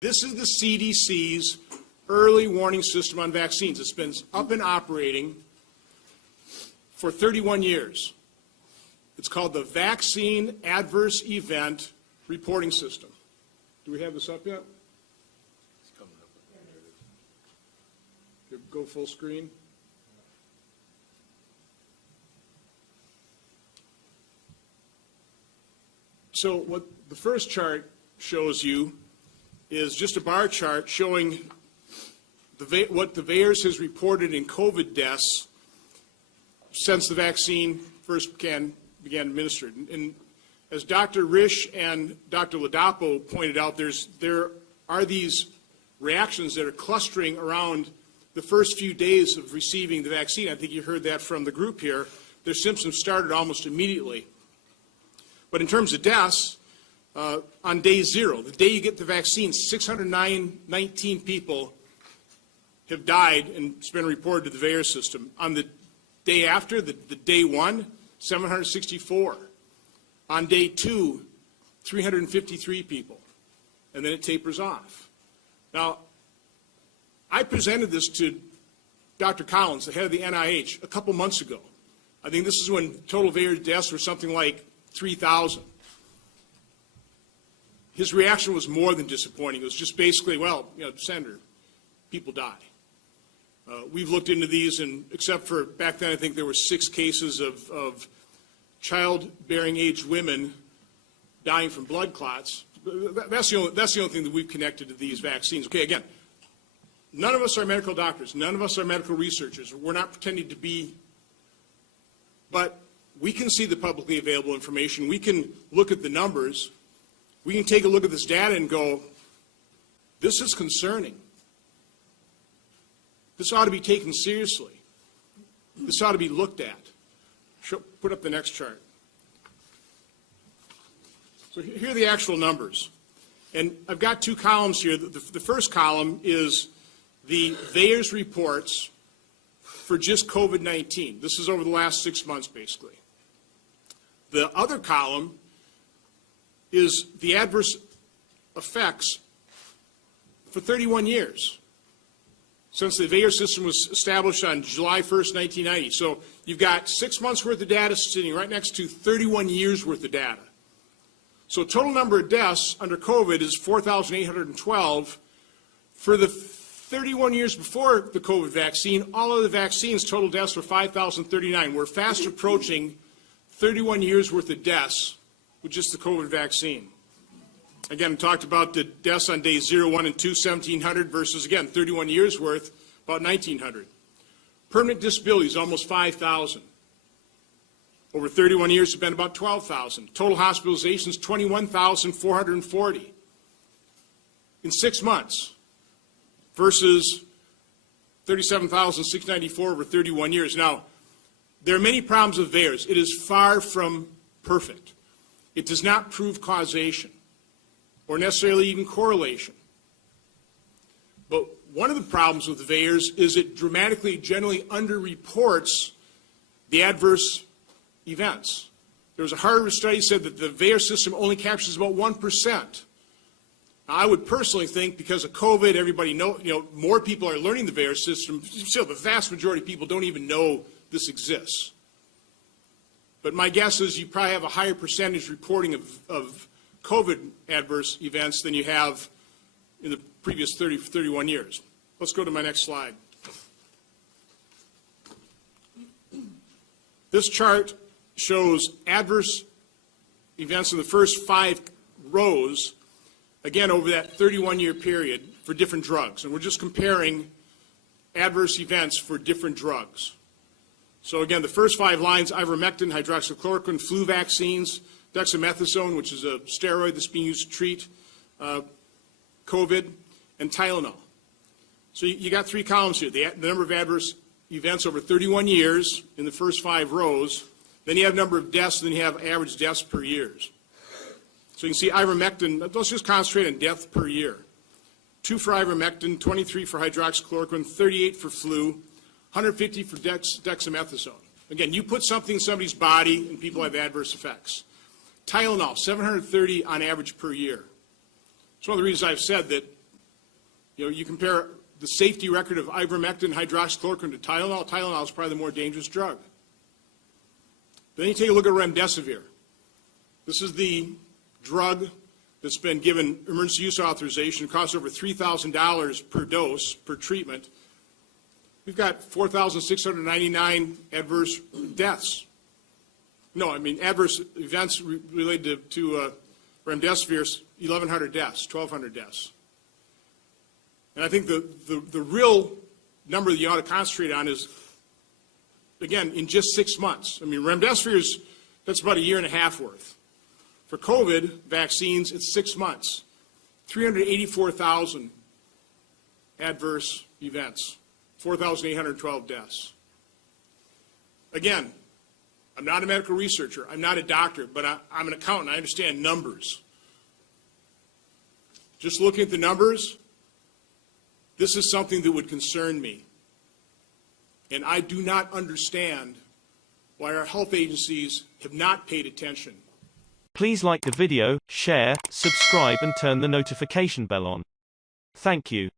This is the CDC's early warning system on vaccines. It's been up and operating for 31 years. It's called the Vaccine Adverse Event Reporting System. Do we have this up yet? It's coming up. Go full screen. So what the first chart shows you is just a bar chart showing what the VAERS has reported in COVID deaths since the vaccine first began administered. And as Dr. Risch and Dr. Ladapo pointed out, there are these reactions that are clustering around the first few days of receiving the vaccine. I think you heard that from the group here. Their symptoms started almost immediately. But in terms of deaths, on day 0, the day you get the vaccine, 619 people have died, and it's been reported to the VAERS system. On the day after, the day 1, 764. On day 2, 353 people. And then it tapers off. Now, I presented this to Dr. Collins, the head of the NIH, a couple months ago. I think this is when total VAERS deaths were something like 3,000. His reaction was more than disappointing. It was just basically, well, Senator, people die. We've looked into these, and except for back then, I think there were 6 cases of childbearing age women dying from blood clots. That's the only thing that we've connected to these vaccines. Okay, again, none of us are medical doctors. None of us are medical researchers. We're not pretending to be, but we can see the publicly available information. We can look at the numbers. We can take a look at this data and go, this is concerning. This ought to be taken seriously. This ought to be looked at. Put up the next chart. So here are the actual numbers. And I've got 2 columns here. The first column is the VAERS reports for just COVID-19. This is over the last 6 months, basically. The other column is the adverse effects for 31 years, since the VAERS system was established on July 1st, 1990. So you've got 6 months worth of data sitting right next to 31 years worth of data. So total number of deaths under COVID is 4,812. For the 31 years before the COVID vaccine, all of the vaccines, total deaths were 5,039. We're fast approaching 31 years worth of deaths with just the COVID vaccine. Again, we talked about the deaths on days 0, 1, and 2, 1,700 versus, again, 31 years worth, about 1,900. Permanent disabilities, almost 5,000. Over 31 years, have been about 12,000. Total hospitalizations, 21,440 in 6 months versus 37,694 over 31 years. Now, there are many problems with VAERS. It is far from perfect. It does not prove causation or necessarily even correlation. But one of the problems with VAERS is it dramatically, generally underreports the adverse events. There was a Harvard study that said that the VAERS system only captures about 1%. Now, I would personally think because of COVID, everybody more people are learning the VAERS system. Still, the vast majority of people don't even know this exists. But my guess is you probably have a higher percentage reporting of COVID adverse events than you have in the previous 31 years. Let's go to my next slide. This chart shows adverse events in the first 5 rows, again, over that 31-year period for different drugs. And we're just comparing adverse events for different drugs. So again, the first 5 lines, ivermectin, hydroxychloroquine, flu vaccines, dexamethasone, which is a steroid that's being used to treat COVID, and Tylenol. So you got 3 columns here. The number of adverse events over 31 years in the first 5 rows. Then you have number of deaths, and then you have average deaths per year. So you can see ivermectin, let's just concentrate on death per year. 2 for ivermectin, 23 for hydroxychloroquine, 38 for flu, 150 for dexamethasone. Again, you put something in somebody's body and people have adverse effects. Tylenol, 730 on average per year. It's one of the reasons I've said that You compare the safety record of ivermectin, hydroxychloroquine to Tylenol. Tylenol is probably the more dangerous drug. Then you take a look at remdesivir. This is the drug that's been given emergency use authorization. It costs over $3,000 per dose, per treatment. We've got 4,699 adverse deaths. No, I mean adverse events related to remdesivir, 1,100 deaths, 1,200 deaths. And I think the real number that you ought to concentrate on is, again, in just 6 months. I mean, remdesivir that's about a year and a half worth. For COVID vaccines, it's 6 months. 384,000 adverse events, 4,812 deaths. Again, I'm not a medical researcher, I'm not a doctor, but I'm an accountant, I understand numbers. Just looking at the numbers, this is something that would concern me. And I do not understand why our health agencies have not paid attention. Please like the video, share, subscribe and turn the notification bell on. Thank you.